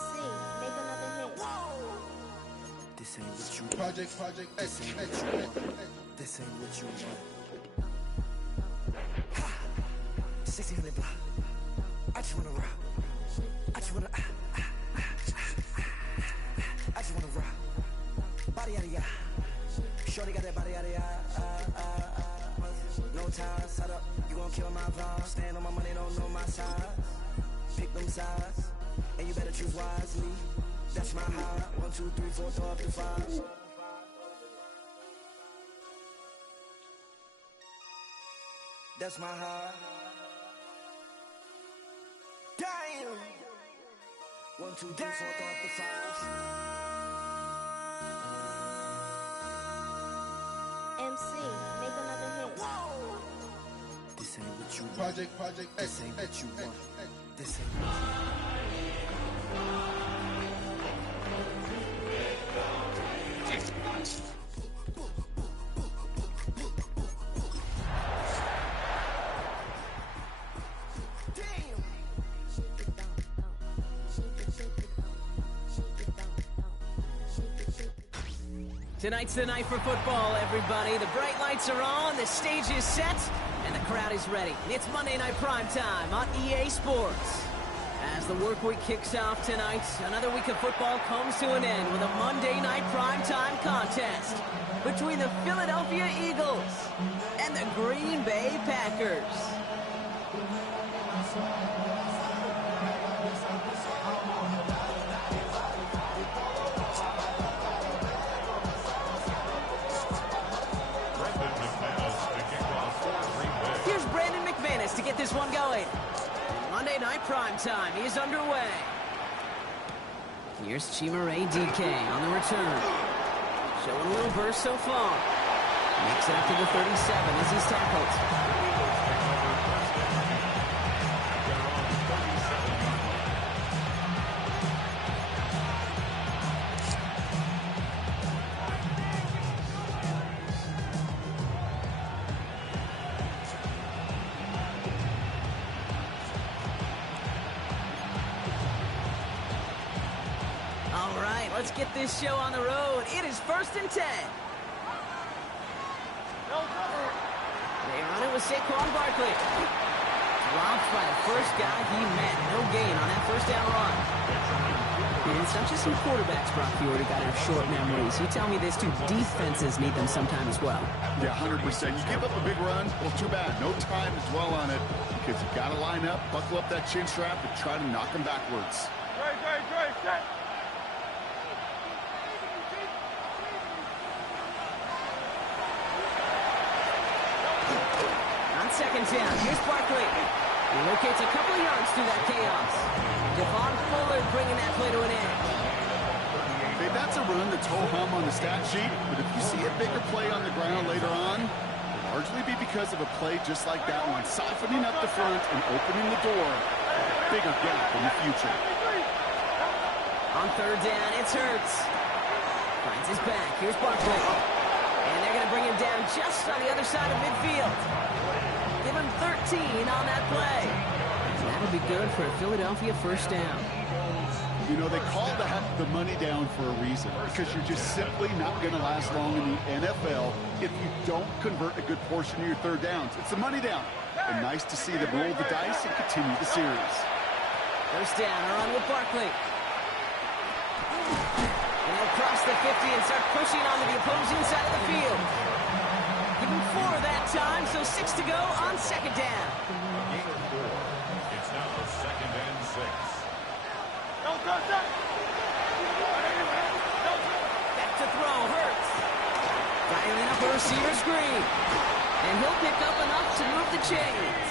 MC, make another hit. This ain't what you want. Project This ain't what you want. This ain't what you want. Ha! 1600 block. I just wanna rock. I just wanna I just wanna rock. Body yada yada. Shorty got that body yada yada. No time, set up. You gon' kill my vibe. Stand on my money, don't know my size. Pick them sides, and you better choose wisely. That's my high. 1, 2, 3, 4, throw up to 5. That's my high. Damn. 1, 2, 3, 4, throw up to 5. MC, make another hit. This ain't what you want. Project This ain't what you want. This ain't what you want. Tonight's the night for football, everybody. The bright lights are on, the stage is set, and the crowd is ready. It's Monday Night Primetime on EA Sports. As the work week kicks off tonight, another week of football comes to an end with a Monday Night Primetime contest between the Philadelphia Eagles and the Green Bay Packers. To get this one going. Monday Night Primetime is underway. Here's Chimere DK on the return. Showing a little burst so far. Makes it up to the 37 as he's tackled. Let's get this show on the road. It is 1st and 10. They run it with Saquon Barkley. Dropped by the first guy he met. No gain on that first down run. And it's not just some quarterbacks, Brock Fiore, got have short memories. You tell me this too, defenses need them sometime as well. Yeah, 100%. You give up a big run, well, too bad. No time to dwell on it because you got to line up, buckle up that chin strap, and try to knock them backwards. set. Second down. Here's Barkley. He locates a couple of yards through that chaos. Devon Fuller bringing that play to an end. Hey, that's a run that's ho-hum on the stat sheet, but if you see a bigger play on the ground later on, it'll largely be because of a play just like that one, softening up the front and opening the door for a bigger gap in the future. On third down, it's Hurts. Finds his back. Here's Barkley. And they're going to bring him down just on the other side of midfield. Give him 13 on that play. That'll be good for a Philadelphia first down. You know, they call the money down for a reason, because you're just simply not going to last long in the NFL if you don't convert a good portion of your third downs. It's the money down. And nice to see them roll the dice and continue the series. First down, a run with Barkley. And they'll cross the 50 and start pushing onto the opposing side of the field. Give him 4 that time, so 6 to go on second down. It's now 2nd and 6. Back to throw, Hurts. Dialing up a receiver screen. And he'll pick up enough to move the chains.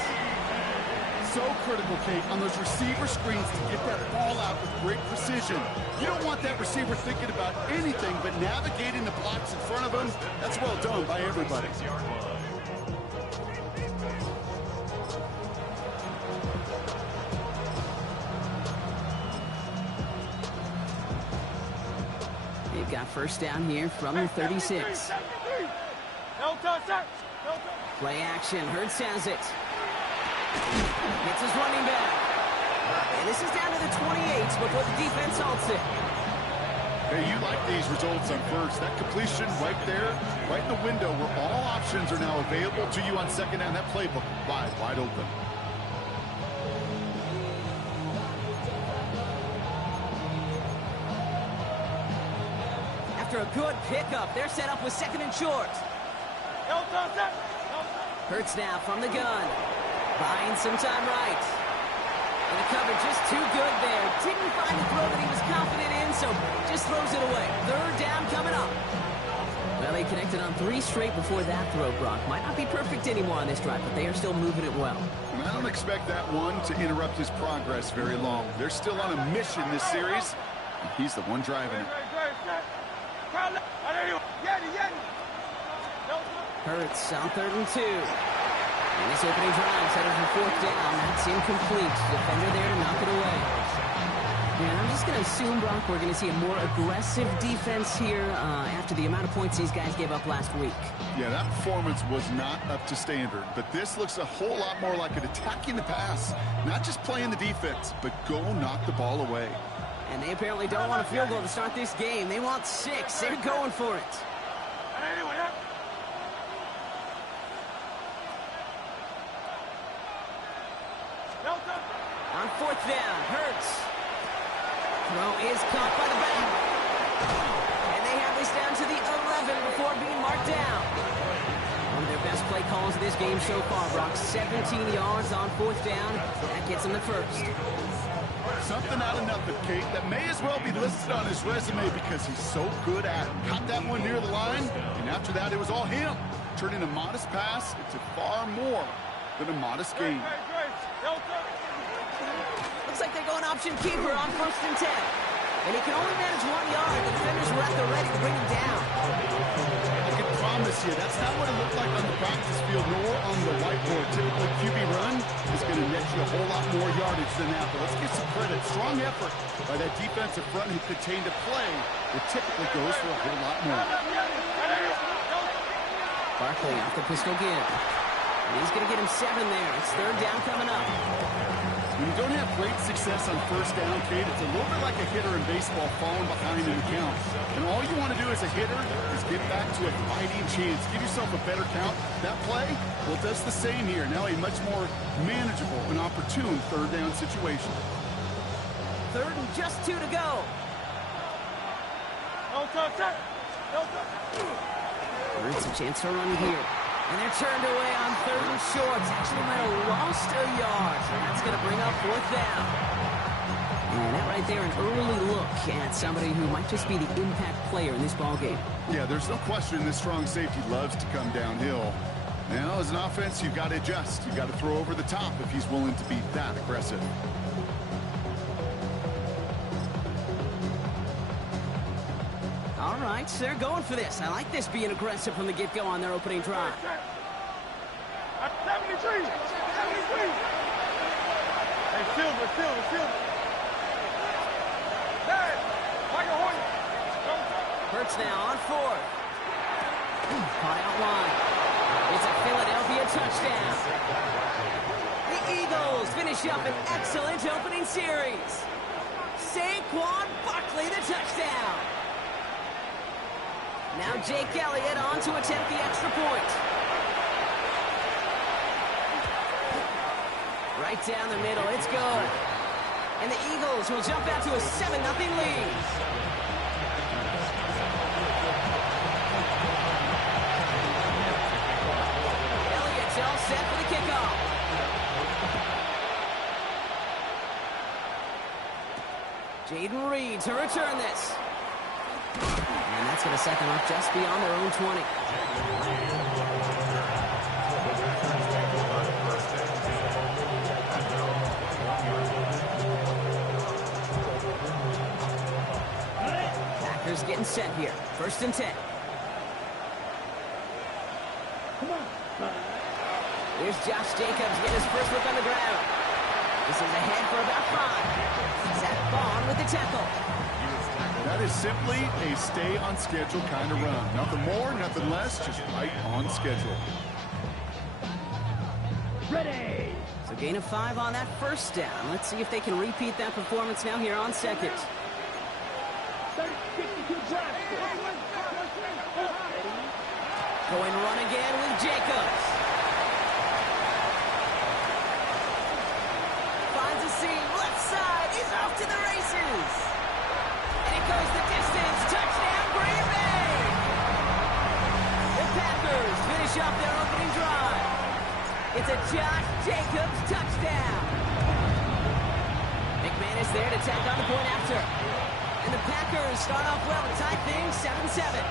So critical, Kate, on those receiver screens to get that ball out with great precision. You don't want that receiver thinking about anything but navigating the blocks in front of him. That's well done by everybody. They've got first down here from the 36. Play action. Hurts has it. Gets his running back. And this is down to the 28 before the defense halts it. Hey, you like these results on first. That completion right there, right in the window where all options are now available to you on second down. That playbook wide open. After a good pickup, they're set up with second and short. Hurts now from the gun. Buying some time right. And the cover just too good there. Didn't find the throw that he was confident in, so just throws it away. Third down coming up. Well, they connected on 3 straight before that throw, Brock. Might not be perfect anymore on this drive, but they are still moving it well. And I don't expect that one to interrupt his progress very long. They're still on a mission this series. And he's the one driving it. Hurts on 3rd and 2. And this opening drive headed for 4th down. That's incomplete. Defender there to knock it away. Yeah, I'm just going to assume, Brock, we're going to see a more aggressive defense here after the amount of points these guys gave up last week. Yeah, that performance was not up to standard, but this looks a whole lot more like an attacking the pass. Not just playing the defense, but go knock the ball away. And they apparently don't want a field goal to start this game. They want 6. They're going for it. On 4th down, Hurts. Throw is caught by the back. And they have this down to the 11 before being marked down. One of their best play calls of this game so far, Brock. 17 yards on 4th down. That gets them the first. Something out of nothing, Kate, that may as well be listed on his resume because he's so good at it. Caught that one near the line, and after that, it was all him. Turning a modest pass into far more than a modest gain. Looks like they're going option keeper on 1st and 10. And he can only manage 1 yard. The defenders were at the ready to bring him down. I can promise you, that's not what it looked like on the practice field nor on the whiteboard. Typically, QB run is going to net you a whole lot more yardage than that. But let's give some credit. Strong effort by that defensive front who contained a play that typically goes for a whole lot more. Barkley off the pistol again. And he's going to get him 7 there. It's 3rd down coming up. When you don't have great success on 1st down, Kate, it's a little bit like a hitter in baseball falling behind in the count. And all you want to do as a hitter is get back to a fighting chance. Give yourself a better count. That play, well, it does the same here. Now a much more manageable and opportune 3rd down situation. 3rd and just 2 to go. It's a chance to run here. And they're turned away on 3rd and short. Actually might have lost a yard. And that's going to bring up 4th down. And that right there, an early look at somebody who might just be the impact player in this ballgame. Yeah, there's no question this strong safety loves to come downhill. Now, as an offense, you've got to adjust. You've got to throw over the top if he's willing to be that aggressive. All right, so they're going for this. I like this being aggressive from the get-go on their opening drive. 73. Hey, Silver. Hey, Michael Horton. Hurts now on 4th. Caught out wide. It's a Philadelphia touchdown. The Eagles finish up an excellent opening series. Saquon Barkley, the touchdown. Now Jake Elliott on to attempt the extra point. Right down the middle, it's good. And the Eagles will jump out to a 7-0 lead. Elliott's all set for the kickoff. Jaden Reed to return this. And that's going to set them up just beyond their own 20. Packers getting set here. 1st and 10. Here's Josh Jacobs getting his first look on the ground. This is ahead for about 5. Zach Vaughn with the tackle. That is simply a stay-on-schedule kind of run. Nothing more, nothing less, just right on schedule. Ready. So Gain of 5 on that first down. Let's see if they can repeat that performance now here on second. Going run again with Jacobs. Finds a seam, left side, he's off to the races. And it goes the distance, touchdown Green Bay. The Packers finish off their opening drive. It's a Josh Jacobs touchdown. McManus there to tack on the point after. And the Packers start off well to tie things 7-7.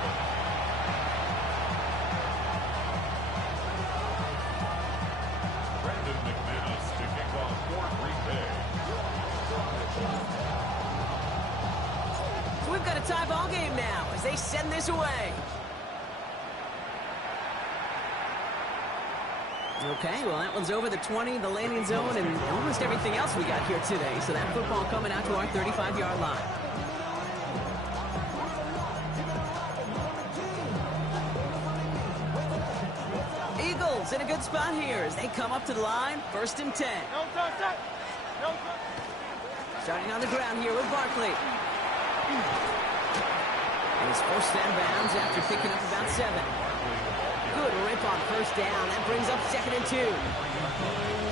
So we've got a tie ball game now as they send this away. Okay, well, that one's over the 20, the landing zone, and almost everything else we got here today. So that football coming out to our 35-yard line. Eagles in a good spot here as they come up to the line, 1st and 10. No touch. No touch. Starting on the ground here with Barkley. And he's forced out of bounds after picking up about 7. Good rip on first down. That brings up 2nd and 2.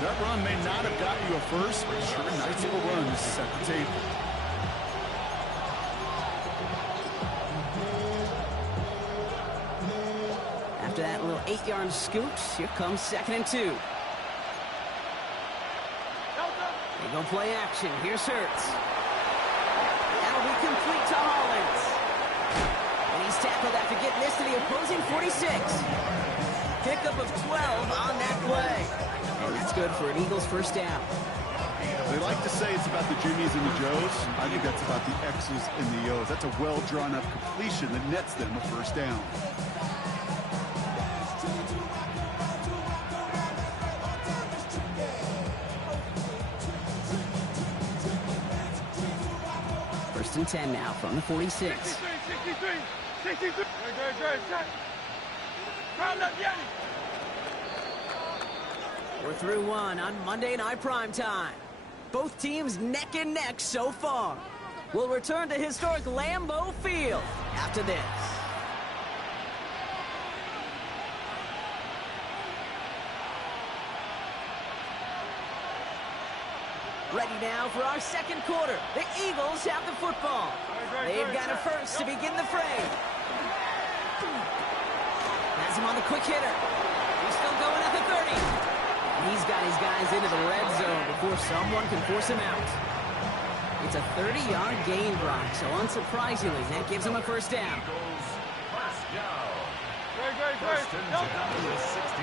That run may not have got you a first, but sure, nice little run to set the table. After that little 8-yard scoot, here comes 2nd and 2. They go play action. Here's Hurts. That'll be complete to Hollins. And he's tackled after getting this to the opposing 46. Pickup of 12 on that play. And that's good for an Eagles first down. They like to say it's about the Jimmies and the Joes. I think that's about the X's and the O's. That's a well-drawn-up completion that nets them a first down. First and 10 now from the 46. 63. We're through one on Monday Night Primetime. Both teams neck and neck so far. We'll return to historic Lambeau Field after this. Ready now for our second quarter. The Eagles have the football. They've got a first to begin the fray. Has him on the quick hitter. He's still going at the 30. He's got his guys into the red zone before someone can force him out. It's a 30-yard gain, Brock, so unsurprisingly, that gives him a first down.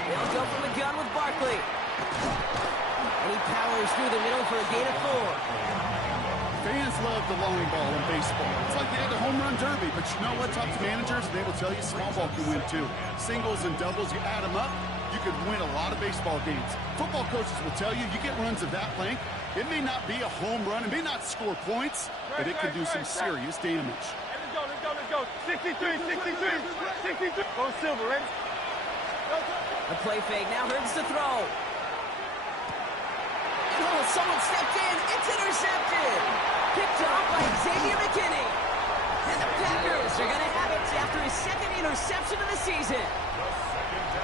They'll go from the gun with Barkley. And he powers through the middle for a gain of 4. Fans love the long ball in baseball. It's like they had the home run derby, but you know what? Top managers, they will tell you small ball can win too. Singles and doubles, you add them up, you could win a lot of baseball games. Football coaches will tell you, you get runs of that length, it may not be a home run, it may not score points, but it can do some serious damage. Let's go. 63. Go Silver, ready? A play fake, now Hurts to throw. Oh, someone stepped in. It's intercepted. Picked off by Xavier McKinney. And the Packers are going to have it after his second interception of the season.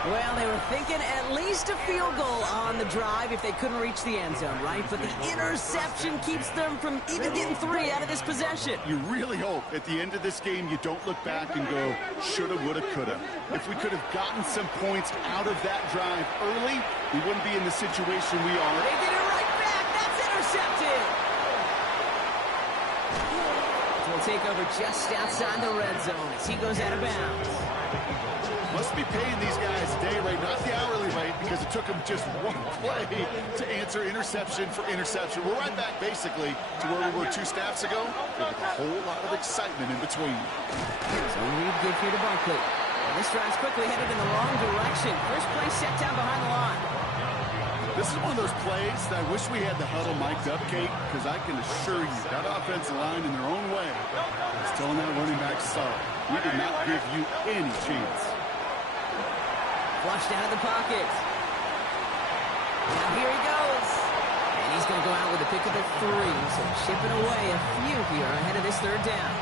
Well, they were thinking at least a field goal on the drive if they couldn't reach the end zone, right? But the interception keeps them from even getting 3 out of this possession. You really hope at the end of this game you don't look back and go, shoulda, woulda, coulda. If we could have gotten some points out of that drive early, we wouldn't be in the situation we are. They get it right back. That's intercepted. We'll take over just outside the red zone as he goes out of bounds. Must be paying these guys day rate, not the hourly rate, because it took them just one play to answer interception for interception. We're right back, basically, to where we were 2 snaps ago, with a whole lot of excitement in between. So Reed gives here to Barkley. And this drive's quickly headed in the wrong direction. First play set down behind the line. This is one of those plays that I wish we had the huddle mic'd up, Kate, because I can assure you that offensive line in their own way is telling that running back, sorry, we did not give you any chance. Flushed out of the pocket. Now here he goes. And he's going to go out with a pick of the 3, so chipping away a few here ahead of this third down.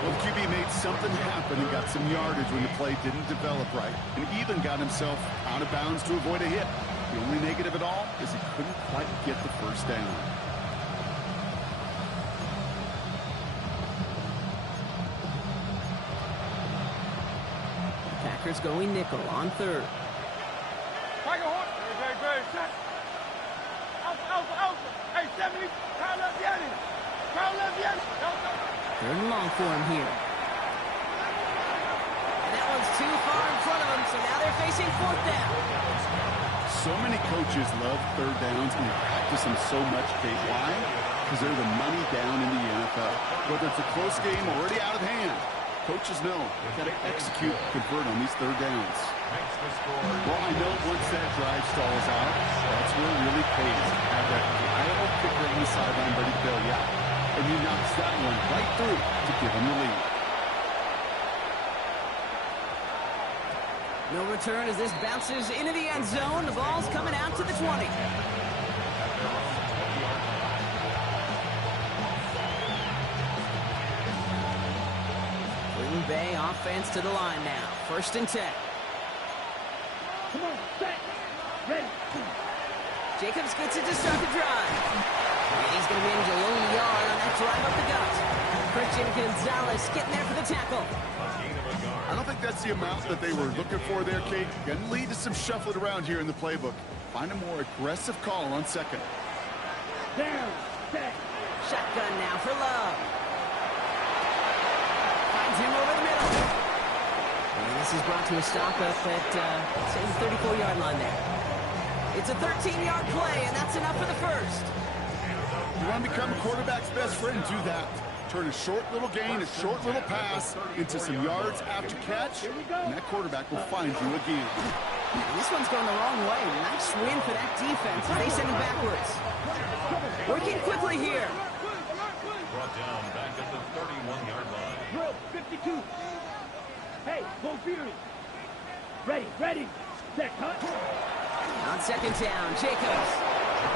Well, the QB made something happen and got some yardage when the play didn't develop right, and even got himself out of bounds to avoid a hit. The only negative at all is he couldn't quite get the first down. The Packers going nickel on third. Tiger horn. Very, very set. Alpha. Hey, 70. Kyle left Yanni. Third and long for him here. And that one's too far in front of him, so now they're facing fourth down. So many coaches love third downs and practice them so much, Kate. Why? Because they're the money down in the NFL. Whether it's a close game already out of hand, coaches know they've got to execute, convert on these third downs. Well, I know once that drive stalls out, that's where it really pays. Have that reliable kicker on the sideline ready to bail you out. And he knocks that one right through to give him the lead. No return as this bounces into the end zone. The ball's coming out to the 20. Green Bay offense to the line now. 1st and 10. Come on, set. Ready. Jacobs gets it to start the drive. And he's going to manage a lone yard on that drive up the gut. Christian Gonzalez getting there for the tackle. I don't think that's the amount that they were looking for there, Kate. Going to lead to some shuffling around here in the playbook. Find a more aggressive call on second. Down. Set. Shotgun now for Love. Finds him over the middle. And this is brought to a stop up at, say, the 34-yard line there. It's a 13-yard play, and that's enough for the first. You want to become a quarterback's best friend, do that. Turn a short little gain, a short little pass into some yards after catch, and that quarterback will find you again. This one's going the wrong way. Nice win for that defense as they send him backwards. Working quickly here. Brought down back at the 31-yard line. Drill. 52. Hey, go Fury. Ready. Set. Cut. On second down, Jacobs.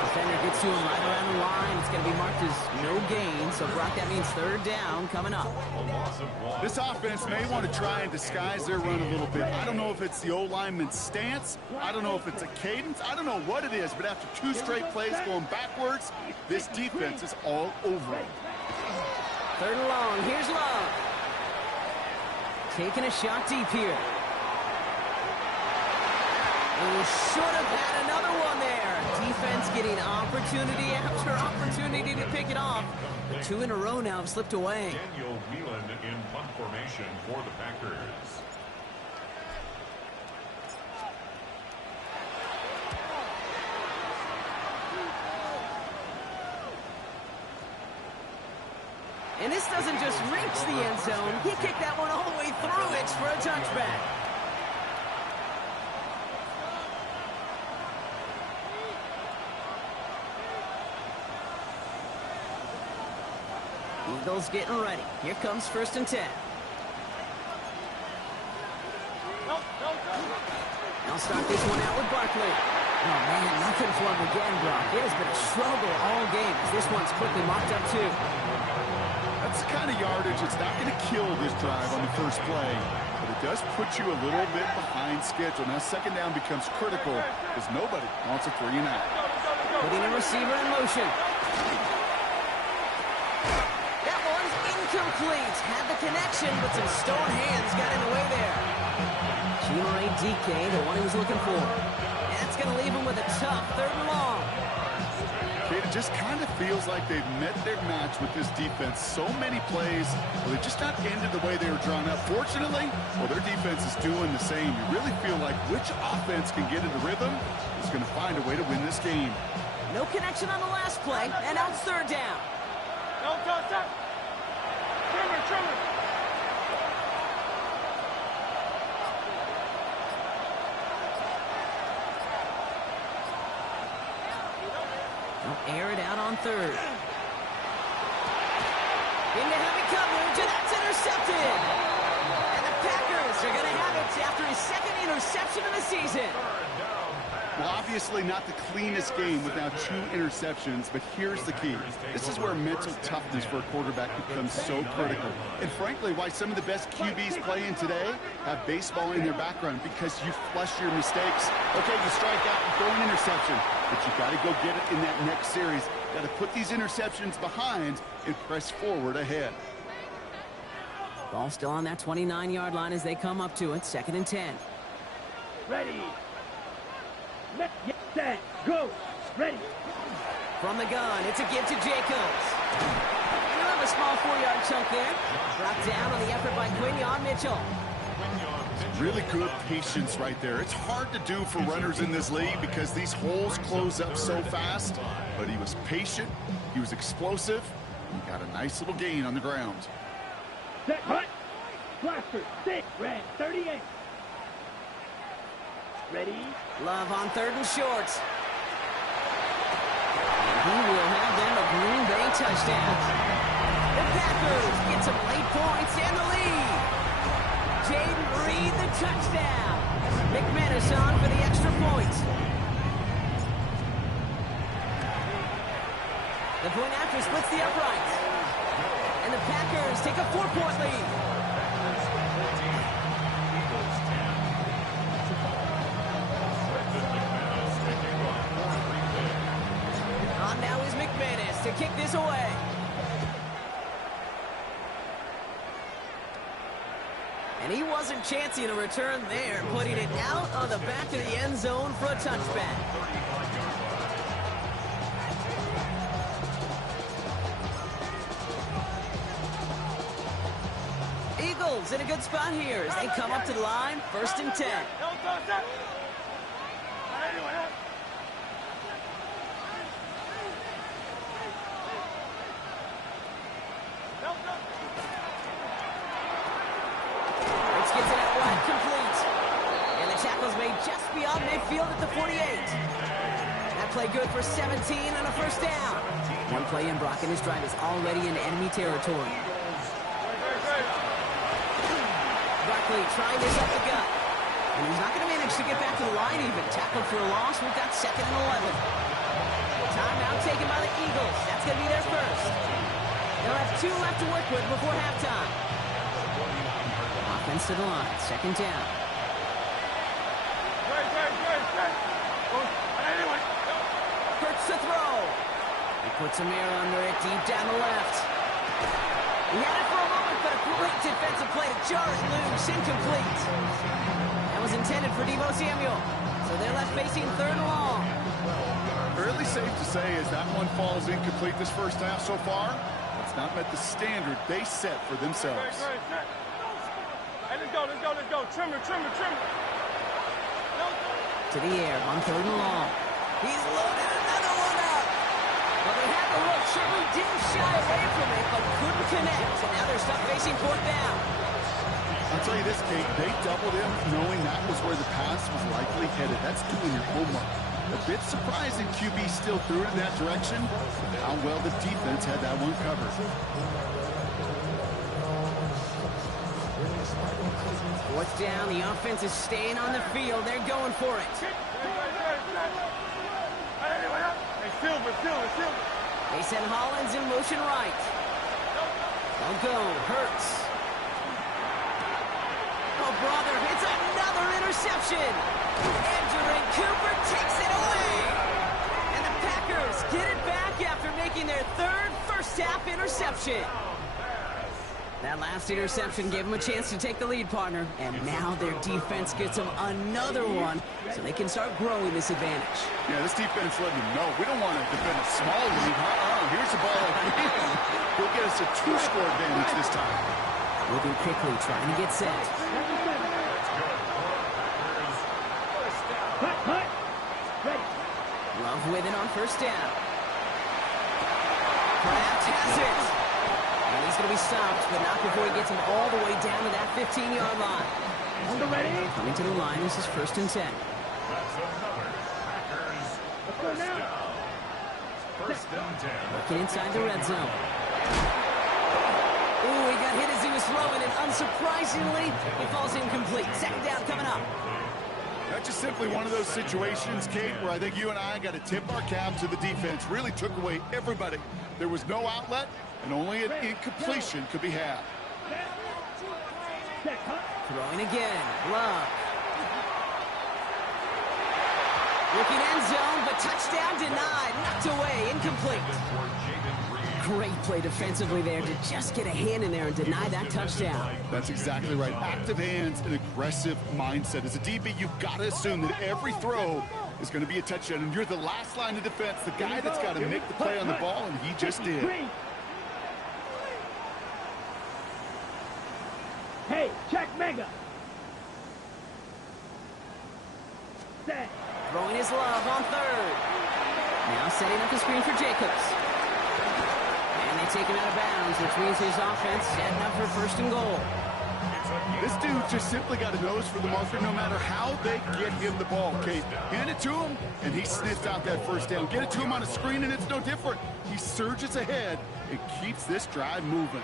Defender gets to him right around the line. It's going to be marked as no gain. So, Brock, that means third down coming up. This offense may want to try and disguise their run a little bit. I don't know if it's the O-lineman's stance. I don't know if it's a cadence. I don't know what it is. But after 2 straight plays going backwards, this defense is all over it. Third and long. Here's Love. Taking a shot deep here. Oh, should have had another one there. Defense getting opportunity after opportunity to pick it off. But 2 in a row now have slipped away. Daniel Whelan in punt formation for the Packers. And this doesn't just reach the end zone. He kicked that one all the way through it for a touchback. Eagles getting ready. Here comes 1st and 10. They'll start this one out with Barkley. Oh, man, nothing for him again, Brock. It has been a struggle all game as this one's quickly marked up, too. That's the kind of yardage that's not going to kill this drive on the first play, but it does put you a little bit behind schedule. Now, second down becomes critical because nobody wants a 3 and out. Putting a receiver in motion. That one's incomplete. Had the connection, but some stone hands got in the way there. G-Ray DK, the one he was looking for. And that's going to leave him with a tough 3rd and long. It just kind of feels like they've met their match with this defense. So many plays, well, they just not ended the way they were drawn up. Fortunately, well, their defense is doing the same. You really feel like which offense can get into rhythm is going to find a way to win this game. No connection on the last play, and now it's 3rd down. No contact. Trimmer. They'll air it out on 3rd. Into heavy coverage, and that's intercepted. And the Packers are going to have it after his 2nd interception of the season. Well, obviously not the cleanest game with now 2 interceptions, but here's the key. This is where mental toughness for a quarterback becomes so critical. And frankly, why some of the best QBs playing today have baseball in their background, because you flush your mistakes. Okay, you strike out and throw an interception, but you got to go get it in that next series. Got to put these interceptions behind and press forward ahead. Ball still on that 29-yard line as they come up to it. 2nd and 10. Ready. Set. Go. Ready. From the gun, it's a give to Jacobs. You have a small 4-yard chunk there. Brought down on the effort by Quinion Mitchell. Really good patience right there. It's hard to do for runners in this league because these holes close up so fast. But he was patient, he was explosive, and he got a nice little gain on the ground. Set. Hut. Blaster. 6. Red. 38. Ready. Love on 3rd and short. And he will have them a Green Bay touchdown. The Packers get some late points and the lead. Jaden Reed the touchdown. McManus on for the extra point. The point after splits the uprights. And the Packers take a 4-point lead. On now is McManus to kick this away. And he wasn't chancing a return there, putting it out on the back of the end zone for a touchback. Eagles in a good spot here as they come up to the line. 1st and 10. Ricks gets it out wide, complete. And the tackle's made just beyond midfield at the 48. That play good for 17 and a 1st down. One play in, Brock, and his drive is already in enemy territory. Barkley trying this up the gut. And he's not going to manage to get back to the line even. Tackled for a loss. We've got 2nd and 11. Timeout taken by the Eagles. That's going to be their first. They'll have 2 left to work with before halftime. Offense to the line. 2nd down. Hurts to throw. He puts some air under it deep down the left. He had it for a moment, but a great defensive play to jar it loose. Incomplete. That was intended for Deebo Samuel. So they're left facing 3rd and long. Fairly safe to say as that one falls incomplete this first half so far, it's not met the standard they set for themselves. Hey, let's go. Trimmer. To the air on 3rd and long. He's loaded another one up. Well, they had the look. Certainly didn't shy away from it, but couldn't connect. And now they're stuck facing 4th down. I'll tell you this, Kate, they doubled him knowing that was where the pass was likely headed. That's doing your homework. A bit surprising QB still threw it in that direction. How well the defense had that one covered. 4th down, the offense is staying on the field. They're going for it. Hey, Silver. They send Hollins in motion right. They'll go. Hurts. Oh, brother, it's another interception. Andrew Cooper takes it away. And the Packers get it back after making their 3rd first-half interception. That last interception gave them a chance to take the lead, partner. And now their defense gets them another one so they can start growing this advantage. Yeah, this defense letting them know we don't want to defend a small lead. Here's the ball again. He'll get us a 2-score advantage this time. Moving quickly, trying to get set. Love with it on 1st down. Kraft has it. And he's going to be stopped, but not before he gets him all the way down to that 15-yard line. Coming to the line, this is 1st and 10. Working inside the red zone. Ooh, he got hit as he was throwing, and unsurprisingly, he falls incomplete. 2nd down coming up. That's just simply one of those situations, Kate, where I think you and I got to tip our cap to the defense. Really took away everybody. There was no outlet, and only an incompletion could be had. Throwing again. Love. Looking end zone, but touchdown denied. Knocked away. Incomplete. Great play defensively there to just get a hand in there and deny that touchdown. That's exactly right. Active hands and aggressive mindset. As a DB, you've got to assume that every throw is going to be a touchdown, and you're the last line of defense, the guy that's got to make the play on the ball, and he just did. Hey, check mega. Set. Throwing his love on third. Now setting up the screen for Jacobs. And they take him out of bounds, which means his offense setting up for first and goal. This dude just simply got a nose for the marker no matter how they get him the ball, Kate. Hand it to him, and he sniffs out that first down. Get it to him on a screen, and it's no different. He surges ahead and keeps this drive moving.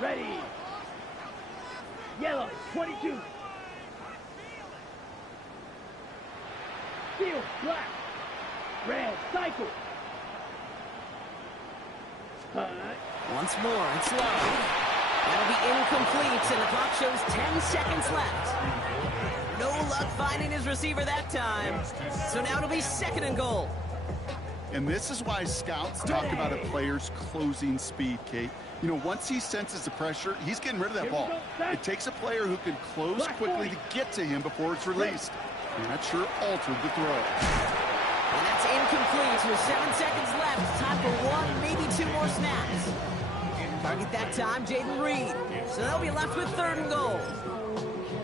Ready. Yellow, 22. Field, black. Red, cycle. Once more, it's low. That'll be incomplete, and the clock shows 10 seconds left. No luck finding his receiver that time. So now it'll be second and goal. And this is why scouts talk about a player's closing speed, Kate. You know, once he senses the pressure, he's getting rid of that ball. It takes a player who can close quickly to get to him before it's released. And that sure altered the throw. And that's incomplete with 7 seconds left. Time for one, maybe two more snaps. Target that time, Jaden Reed. So they'll be left with third and goal.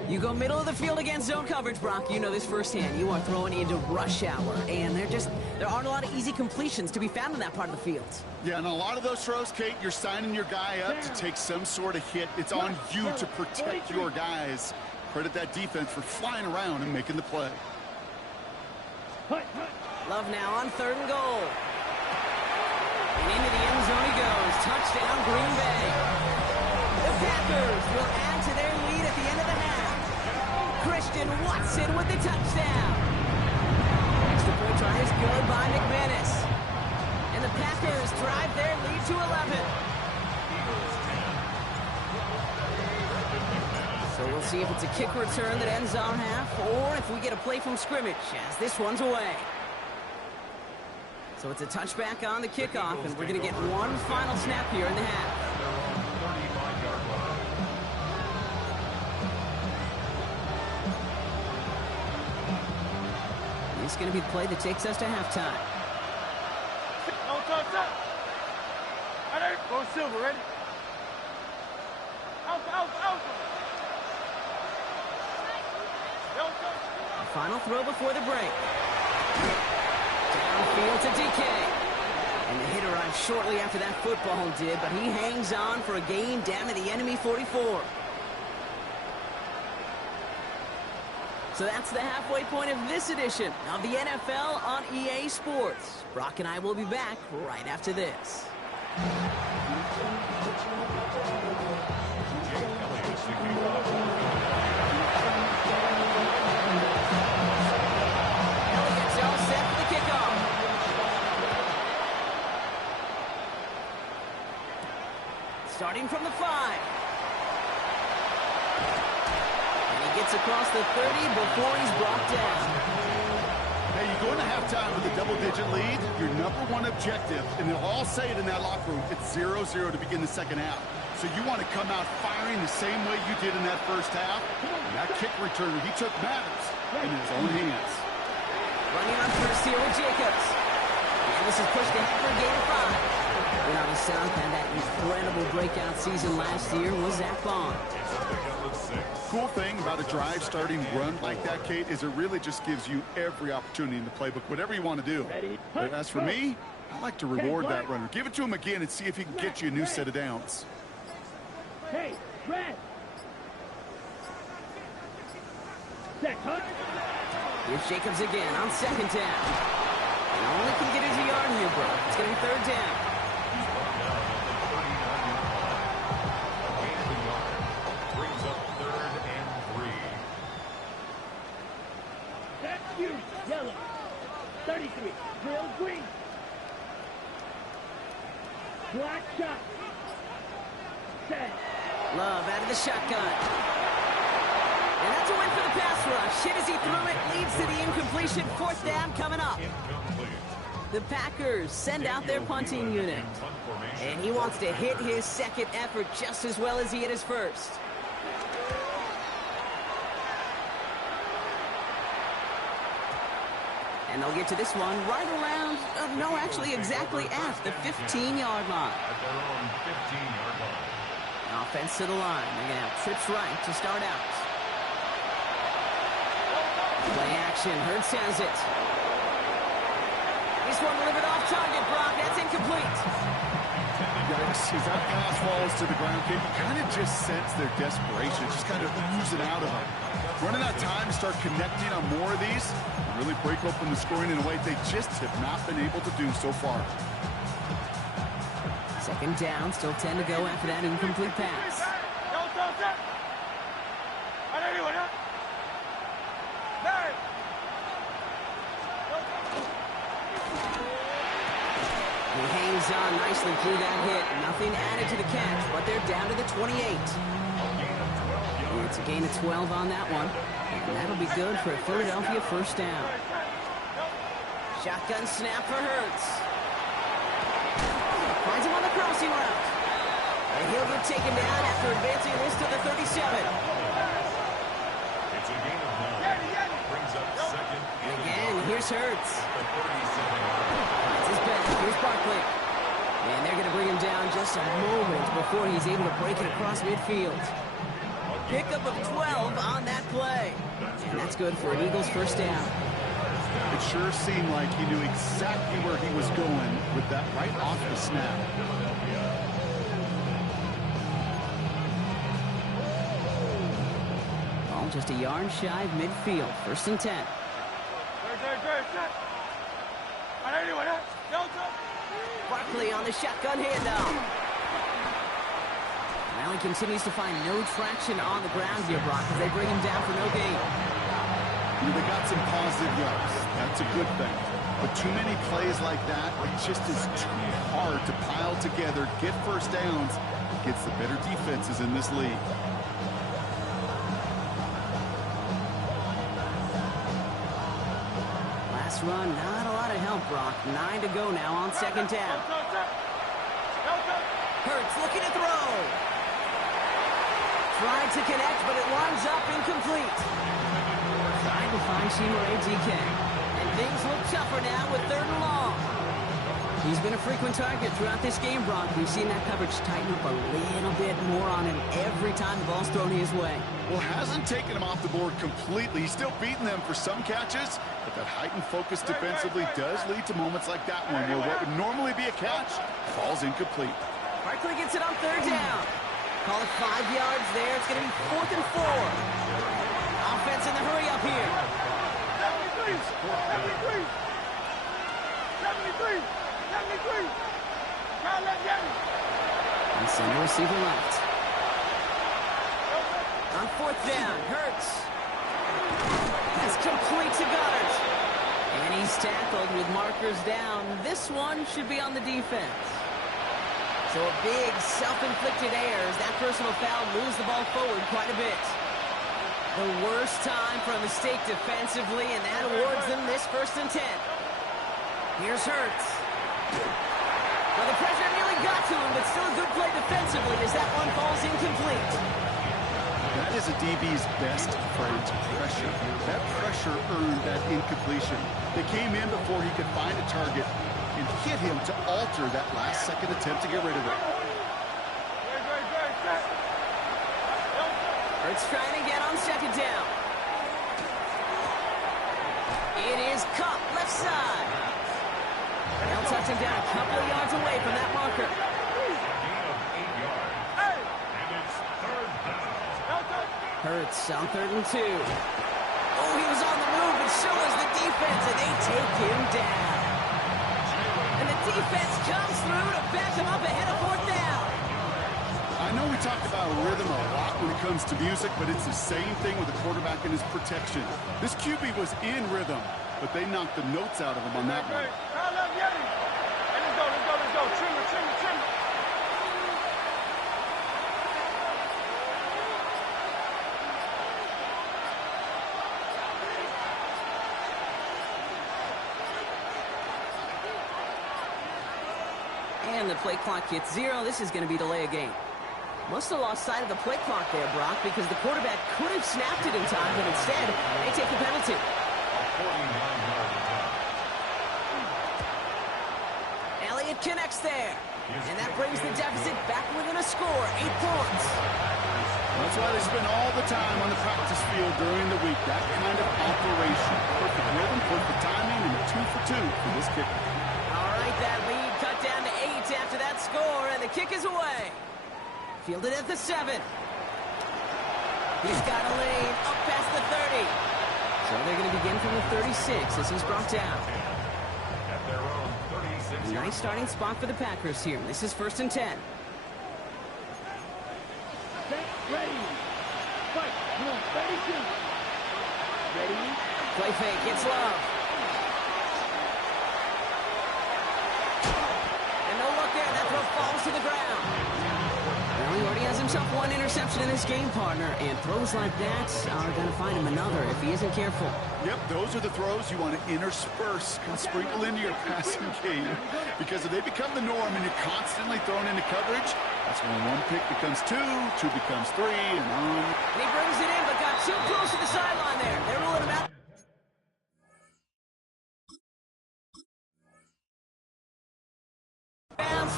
You go middle of the field against zone coverage, Brock. You know this firsthand. You are throwing into rush hour, and there aren't a lot of easy completions to be found in that part of the field. Yeah, and a lot of those throws, Kate, you're signing your guy up to take some sort of hit. It's on you to protect your guys. Credit that defense for flying around and making the play. Love now on third and goal. And into the end zone he goes. Touchdown, Green Bay. The Packers will add to their lead at the end of the half. Christian Watson with the touchdown. Extra point try is good by McManus. And the Packers drive their lead to 11. So we'll see if it's a kick return that ends on half, or if we get a play from scrimmage, as this one's away. So it's a touchback on the kickoff, and we're going to get one final snap here in the half. This is going to be the play that takes us to halftime. Don't touch that. All right, go silver, ready? Out. The final throw before the break. Downfield to DK. And the hit arrived shortly after that football did, but he hangs on for a gain down to the enemy 44. So that's the halfway point of this edition of the NFL on EA Sports. Brock and I will be back right after this. Elliott's all set for the kickoff. Starting from the 5. Gets across the 30 before he's brought down. Hey, you go into halftime with a double-digit lead, your number one objective, and they'll all say it in that locker room, it's 0-0 to begin the second half. So you want to come out firing the same way you did in that first half. And that kick returner he took matters in his own hands. Running on first here with Jacobs. And this is pushed ahead for a gain of 5. You know, the South had that incredible breakout season last year was Zach Bond. Cool thing about a drive starting run like that, Kate, is it really just gives you every opportunity in the playbook, whatever you want to do. But as for me, I like to reward that runner. Give it to him again and see if he can get you a new set of downs. Hey, red. Set, huh? Here's Jacobs again on second down. And only can get his yard here, bro. It's going to be third down. Love out of the shotgun. And that's a win for the pass rush. Hit as he threw it, leads to the incompletion. Fourth down coming up. The Packers send out their punting unit. And he wants to hit his second effort just as well as he hit his first. And they'll get to this one right around, no, actually exactly at the 15-yard line. At their own 15-yard line. Offense to the line. They're going to have trips right to start out. Play action. Hurts has it. This one delivered off target, Brock. That's incomplete. As that pass falls to the ground, you kind of just sense their desperation, just kind of oozing out of them. Running out of time to start connecting on more of these, really break open the scoring in a way they just have not been able to do so far. Second down, still 10 to go after that incomplete pass. He hangs on nicely through that hit. Nothing added to the catch, but they're down to the 28. It's a gain of 12 on that one. And that'll be good for a Philadelphia first down. Shotgun snap for Hurts. Finds him on the crossing route. And he'll get taken down after advancing this to the 37. It's a gain of 9. Brings up second. And again, here's Hurts. The 37-yard line. Finds his back. Here's Barkley. And they're going to bring him down just a moment before he's able to break it across midfield. Pickup of 12 on that play. And that's good for an Eagles first down. It sure seemed like he knew exactly where he was going with that right off the snap. Ball just a yard shy of midfield. First and 10. Barkley on the shotgun handoff. Now he continues to find no traction on the ground here, Brock, as they bring him down for no gain. They got some positive yards. That's a good thing. But too many plays like that, it just is too hard to pile together, get first downs against the better defenses in this league. Last run, not a lot of help, Brock. 9 to go now on second down. Hurts looking to throw. Tried to connect, but it winds up incomplete. Trying to find Chimere DK. And things look tougher now with 3rd and long. He's been a frequent target throughout this game, Brock. We've seen that coverage tighten up a little bit more on him every time the ball's thrown his way. Well, hasn't taken him off the board completely. He's still beating them for some catches, but that heightened focus defensively does lead to moments like that one where what would normally be a catch falls incomplete. Barkley gets it on 3rd down. Call it 5 yards there. It's going to be 4th and 4. Offense in the hurry up here. 73. And send the receiver left. On 4th down, Hurts. That's complete to Goddard. And he's tackled with markers down. This one should be on the defense. So a big self-inflicted error as that personal foul moves the ball forward quite a bit. The worst time for a mistake defensively, and that awards them this 1st and 10. Here's Hurts. Well, the pressure nearly got to him, but still a good play defensively as that one falls incomplete. That is a DB's best friend, pressure. That pressure earned that incompletion. They came in before he could find a target and hit him to alter that last-second attempt to get rid of it. Hurts trying to get on 2nd down. It is Cup, left side. They'll touch him down a couple of yards away from that marker. Gain of 8 yards. And it's 3rd down. Hurts on 3rd and 2. Oh, he was on the move, and so was the defense, and they take him down. And the defense comes through to back him up ahead of 4th down. I know we talk about rhythm a lot when it comes to music, but it's the same thing with the quarterback and his protection. This QB was in rhythm, but they knocked the notes out of him on that one. Let's go. Trim it. the play clock hits 0, this is going to be delay a game. Must have lost sight of the play clock there, Brock, because the quarterback could have snapped it in time, but instead, they take the penalty. 49-yard attempt. Elliott connects there. And that brings the deficit back within a score, 8 points. That's why they spend all the time on the practice field during the week. That kind of operation. Perfect rhythm, perfect timing, and 2 for 2 for this kicker. All right, that lead cut down to 8 after that score, and the kick is away. Fielded at the 7. He's got a lane up past the 30. So they're going to begin from the 36 as he's brought down. At their own 36. Nice starting spot for the Packers here. This is 1st and 10. Ready. Fight. 32. Ready. Play fake. It's Love. And no look there. That throw falls to the ground. Well, he already has himself one interception in his game, partner. And throws like that are going to find him another if he isn't careful. Yep, those are the throws you want to intersperse and sprinkle into your passing game. Because if they become the norm and you're constantly thrown into coverage, that's when 1 pick becomes 2, 2 becomes 3, and on. And he brings it in, but got too close to the sideline there. They're ruling him out.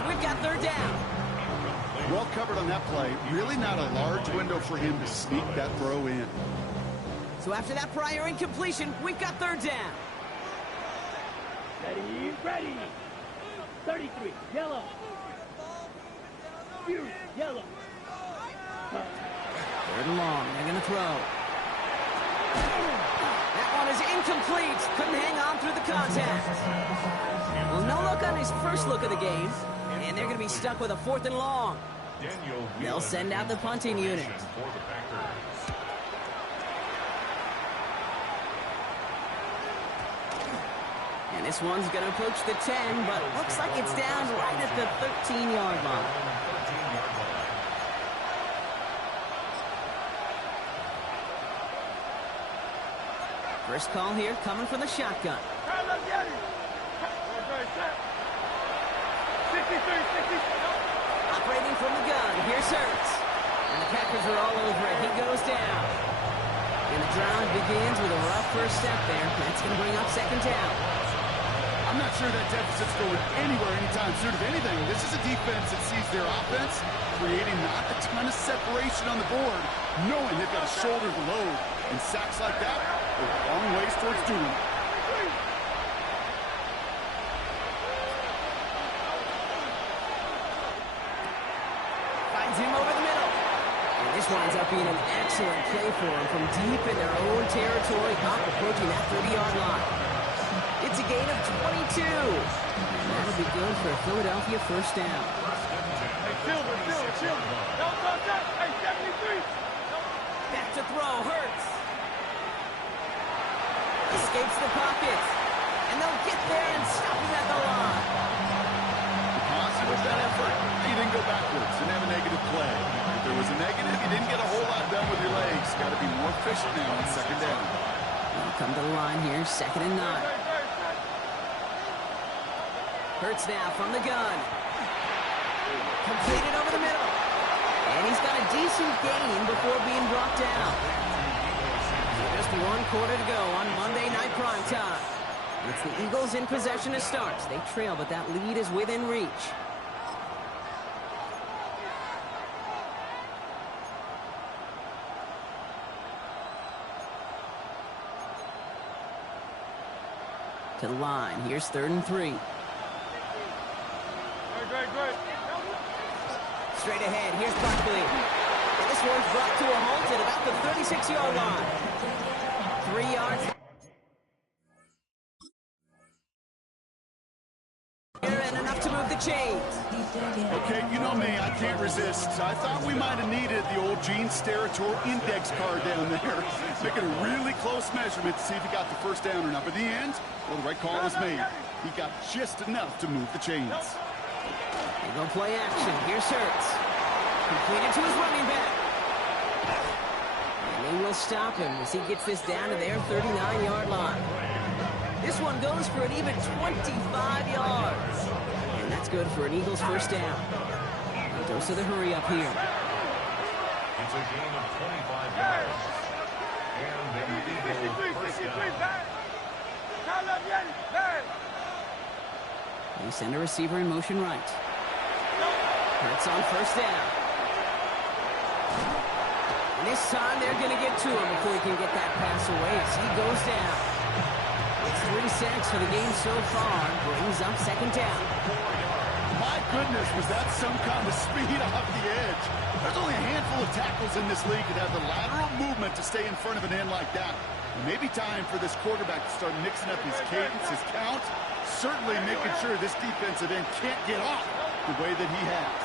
We've got 3rd down. Well covered on that play. Really not a large window for him to sneak that throw in. So after that prior incompletion, we've got 3rd down. Ready. Ready. 33. Yellow. Yellow. 3rd and long. They're going to throw. That one is incomplete. Couldn't hang on through the contact. Well, no look on his first look of the game. And they're going to be stuck with a 4th and long. They'll send out the punting unit. For the Packers. And this one's going to approach the 10, but looks like it's down right at the 13-yard line. 13-yard line. First call here coming from the shotgun. 63. Operating from the gun, here's Hurts. And the Packers are all over it. He goes down. And the drive begins with a rough first step there. That's going to bring up 2nd down. I'm not sure that deficit's going anywhere anytime soon. If anything, this is a defense that sees their offense creating not a ton of separation on the board, knowing they've got to shoulder the load. And sacks like that go a long ways towards doing it. Finds him over the middle. And this winds up being an excellent play for him from deep in their own territory, up approaching that 30-yard line. It's a gain of 22. And that'll be good for a Philadelphia 1st down. Chill. Hey, 73. Back to throw, Hurts. Escapes the pocket. And they'll get there and stop him at the line. Positive that effort. He didn't go backwards. Didn't have a negative play. If there was a negative, you didn't get a whole lot done with your legs. Got to be more efficient now on 2nd down. They'll come to the line here, 2nd and 9. Hurts now from the gun. Completed over the middle. And he's got a decent gain before being brought down. Just 1 quarter to go on Monday Night Primetime. It's the Eagles in possession to start. They trail, but that lead is within reach. To the line. Here's 3rd and 3. Great. Straight ahead, here's Buckley. And this one's brought to a halt at about the 36-yard line. 3 yards. And enough to move the chains. Okay, you know me, I can't resist. I thought we might have needed the old Gene Steratore index card down there. Making a really close measurement to see if he got the 1st down or not. But in the end, well, the right call was made. He got just enough to move the chains. They go play action. Here's Hurts. Completed to his running back. And they will stop him as he gets this down to their 39-yard line. This one goes for an even 25 yards. And And that's good for an Eagles first down. Dose of the hurry up here. It's a gain of 25 yards. And an Eagle first down. They send a receiver in motion right. Hurts on first down. And this time they're going to get to him before he can get that pass away as he goes down. It's 3 sacks for the game so far. Brings up second down. My goodness, was that some kind of speed off the edge? There's only a handful of tackles in this league that have the lateral movement to stay in front of an end like that. Maybe time for this quarterback to start mixing up his cadence, his count, certainly making sure this defensive end can't get off the way that he has.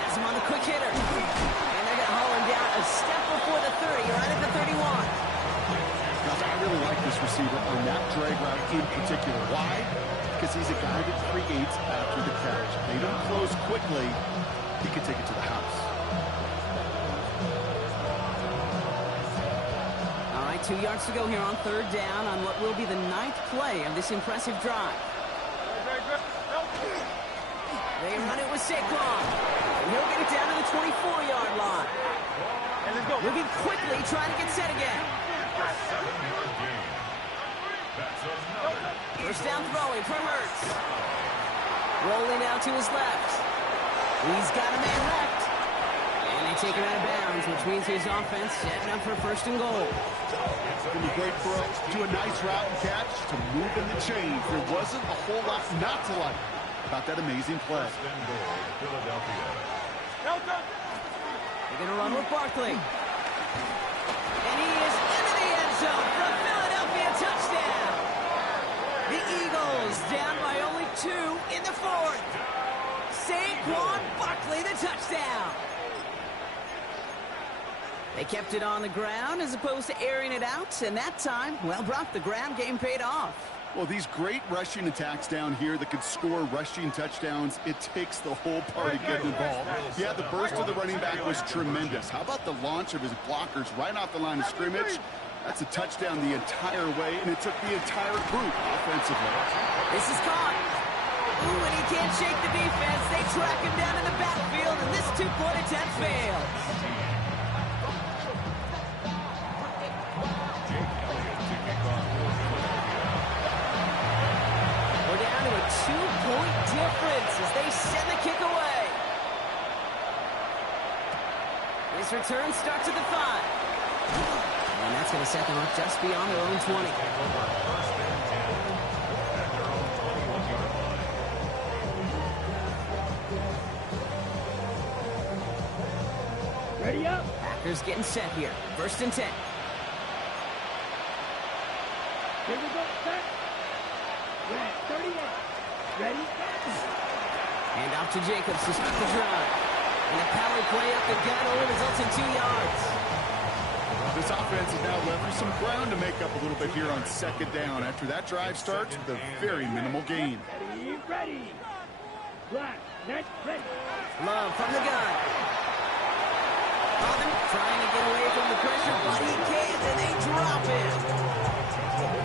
That's him on the quick hitter. And they're going to haul him down a step before the 30, right at the 31. Guys, I really like this receiver on that drag route in particular. Why? Because he's a guy that creates after the catch. They don't close quickly. He can take it to the house. All right, 2 yards to go here on third down on what will be the 9th play of this impressive drive. They run it with Saquon. And he'll get it down to the 24-yard line. Moving quickly, trying to get set again. First down throwing for Hurts. Rolling out to his left. He's got a man left. And they take him out of bounds, which means his offense setting up for first and goal. From a great throw to a nice route and catch to move in the chains. There wasn't a whole lot not to like about that amazing play. First and goal, Philadelphia. They're going to run with Barkley. And he is into the end zone for a Philadelphia touchdown. The Eagles down by only 2 in the 4th. Saquon Barkley, the touchdown. They kept it on the ground as opposed to airing it out, and that time, well, Brock, the ground game paid off. Well, these great rushing attacks down here that could score rushing touchdowns, it takes the whole party getting involved. Yeah, the burst of the running back was tremendous. How about the launch of his blockers right off the line of scrimmage? That's a touchdown the entire way, and it took the entire group offensively. This is caught. Ooh, and he can't shake the defense. They track him down in the backfield, and this 2-point attempt fails. We're down to a 2-point difference as they send the kick away. This return starts at the 5. And that's going to set them up just beyond their own 20. Ready up. Packers getting set here. First and 10. Here we go. Set. We're at 38. Ready? Hand off to Jacobs to start the drive. And the power play up the gut only results in 2 yards. This offense has now left some ground to make up a little bit here on second down. After that drive starts with a very minimal gain. Ready? Ready. Black. Next. Ready. Love from the gun. Alvin trying to get away from the pressure, but he can't, and they drop him.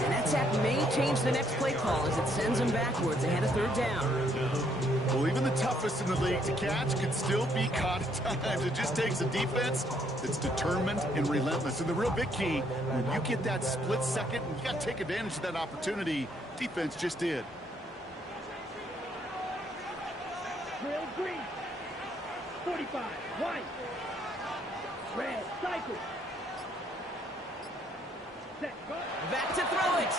And that sack may change the next play call as it sends him backwards ahead of third down. Well, even the toughest in the league to catch could still be caught at times. It just takes a defense that's determined and relentless. And the real big key, when you get that split second, you got to take advantage of that opportunity. Defense just did. Trail green. 45. White. Red. Cycle. Set. Go. Back to throw it.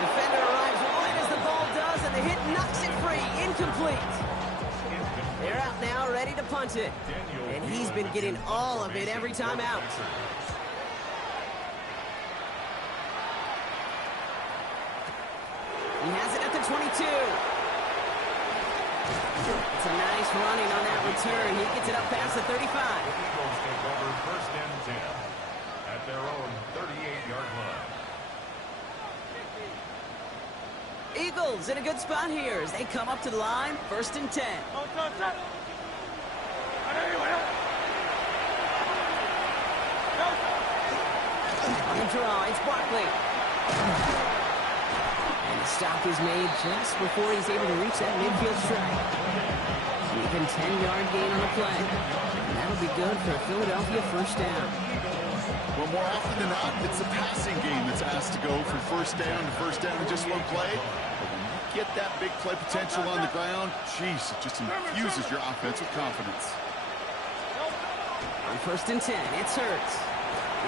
Defender arrives wide as the ball does, and the hit knocks it free. Incomplete. They're out now, ready to punt it. And he's been getting all of it every time out. He has it at the 22. It's a nice running on that return. He gets it up past the 35. Eagles take over first and 10 at their own 38-yard line. Eagles in a good spot here as they come up to the line, first and 10. On the draw, it's Barkley. And the stop is made just before he's able to reach that midfield strike. Even 10-yard gain on the play. And that'll be good for a Philadelphia first down. Well, more often than not, it's the passing game that's asked to go from first down in just one play. But when you get that big play potential on the ground, geez, it just infuses your offense with confidence. On 1st and 10, it's Hurts.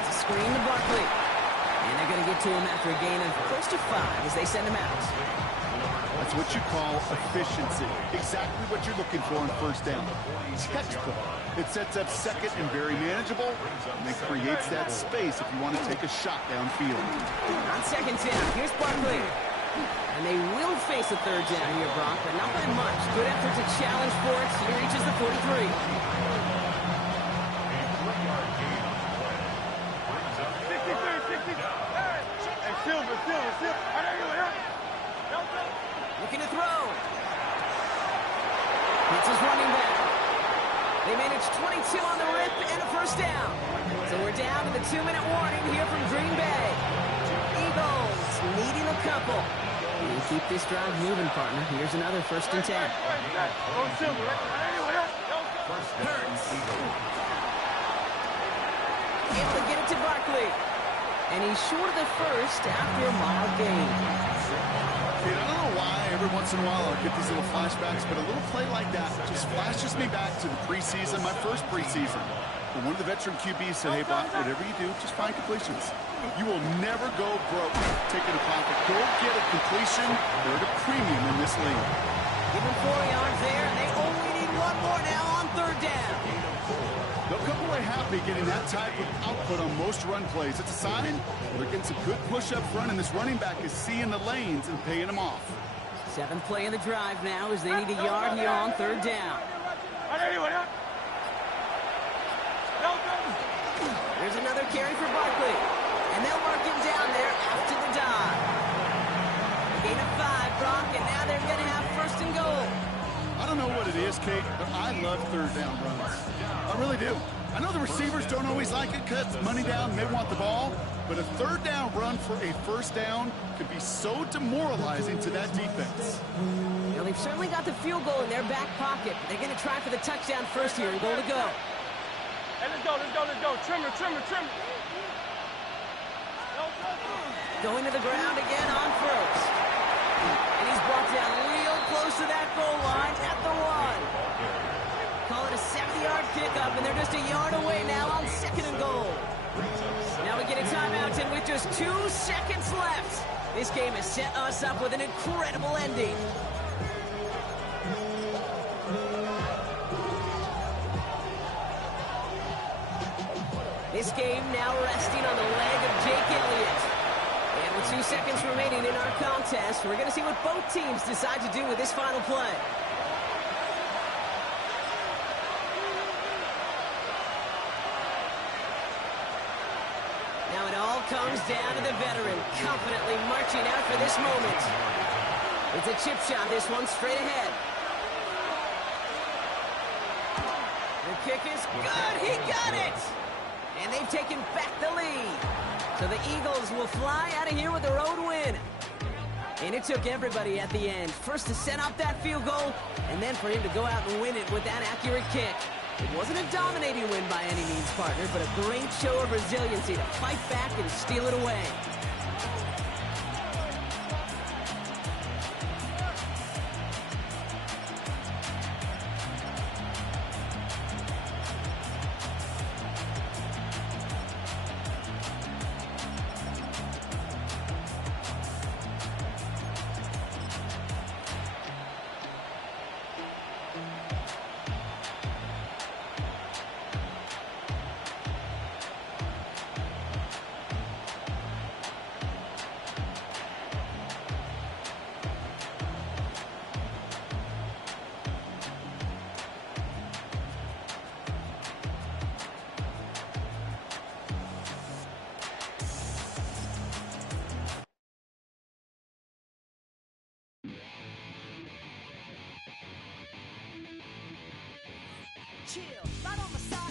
It's a screen to Barkley. And they're going to get to him after a gain of close to 5 as they send him out. That's what you call efficiency. Exactly what you're looking for on first down. Textbook. It sets up second and very manageable, and it creates that space if you want to take a shot downfield. On 2nd down, here's Barkley. And they will face a 3rd down here, Brock, but not by much. Good effort to challenge for it. He reaches the 43. Looking to throw. It's his running back. They managed 22 on the rip and a first down. So we're down to the 2-minute warning here from Green Bay. Eagles needing a couple. You keep this drive moving, partner. Here's another 1st and 10. Hurts. Able to get it to Barkley. And he's short of the first after a mild gain. I don't know why every once in a while I get these little flashbacks, but a little play like that just flashes me back to the preseason, my first preseason. And one of the veteran QBs said, hey, Brock, whatever you do, just find completions. You will never go broke taking a pocket. Go get a completion. They're at a premium in this league. Give them 4 yards there, and they only need 1 more now on 3rd down. They'll come away happy getting that type of output on most run plays. It's a sign they're getting some good push up front, and this running back is seeing the lanes and paying them off. 7th play of the drive now as they need a yard here on 3rd down. There's another carry for Barkley. And they'll work him down there after the dive. Gain of 5, Brock, and now they're going to have 1st and goal. I don't know what it is, Kate, but I love 3rd down runs. I really do. I know the receivers don't always like it because money down, and they want the ball, but a 3rd down run for a 1st down can be so demoralizing to that defense. Now, they've certainly got the field goal in their back pocket. They're going to try for the touchdown first here and goal to go. Hey, let's go. Trimmer. Going to the ground again on 1st. And he's brought down real close to that goal line at the 1. Call it a 70-yard pickup, and they're just a yard away now on 2nd and goal. Now we get a timeout, and with just 2 seconds left, this game has set us up with an incredible ending. This game now resting on the leg of Jake Elliott. And with 2 seconds remaining in our contest, we're going to see what both teams decide to do with this final play. Now it all comes down to the veteran, confidently marching out for this moment. It's a chip shot, this one straight ahead. The kick is good, he got it! And they've taken back the lead. So the Eagles will fly out of here with a road win. And it took everybody at the end. First to set up that field goal, and then for him to go out and win it with that accurate kick. It wasn't a dominating win by any means, partner, but a great show of resiliency to fight back and steal it away. Chill, right on the side.